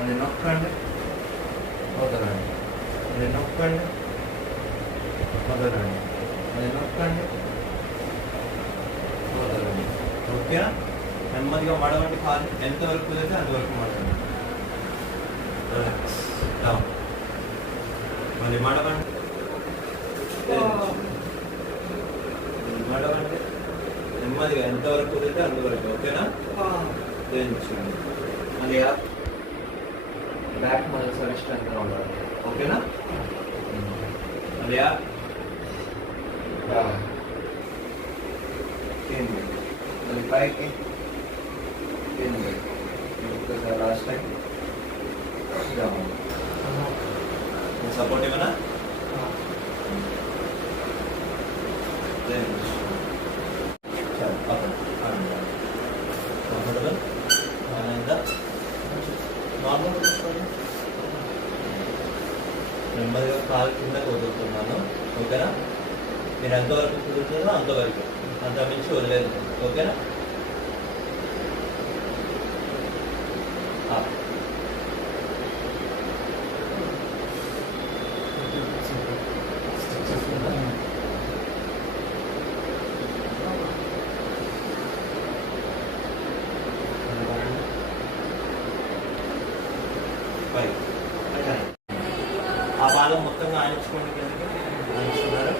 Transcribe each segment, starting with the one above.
మళ్ళీ నొక్కండి, వదలండి, మళ్ళీ నొక్కండి, వదలండి, మళ్ళీ నొక్కండి, వదలండి. ఓకేనా? నెమ్మదిగా మడవండి, కాలు ఎంతవరకు కుదిరితే అంతవరకు మడవండి. రిలాక్స్. డౌన్. మళ్ళీ మడవండి, మడవండి, నెమ్మదిగా ఎంతవరకు కుదిరితే అంతవరకు. ఓకేనా? చేయించండి. మళ్ళీ బ్యాక్ మళ్ళీ సరి స్ట్రెంగ్గా ఉండాలి. ఓకేనా? మళ్ళీ మళ్ళీ పైకి ఒక్కసారి లాస్ట్ టైం సపోర్ట్ ఏమన్నా కంఫర్టబుల్ నార్మల్. నెమ్మదిగా కాలు కింద వదులుతున్నాను. ఓకేనా? మీరు ఎంతవరకు కుదురుతుందో అంతవరకు, అంత మించి వదిలేదు. ఓకేనా? ఆ పాలం మొత్తంగా ఆనించుకోండి, కిందకి ఆనిస్తున్నారు.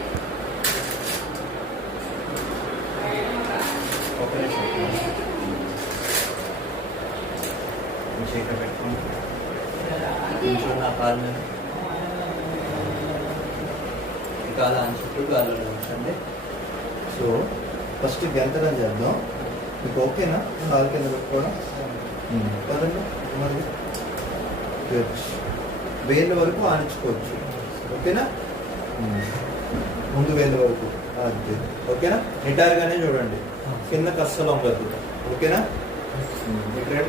ఒక నిమిషం ఇక్కడ పెట్టుకోండి. కొంచెం నా కాలు మీద ఈ కాలు ఆని చుట్టూ కాలు ఉంచండి. సో ఫస్ట్ గెంతడం చేద్దాం. మీకు ఓకేనా? కాలు కింద పెట్టుకోవడం కదండి. మరి వేళ్ళ వరకు ఆనించుకోవచ్చు. ఓకేనా? ముందు వేళ్ళ వరకు అంతే. ఓకేనా? నిటారుగానే చూడండి, కిందకి అస్సలు అవ్వద్దు. ఓకేనా? ఇక్కడ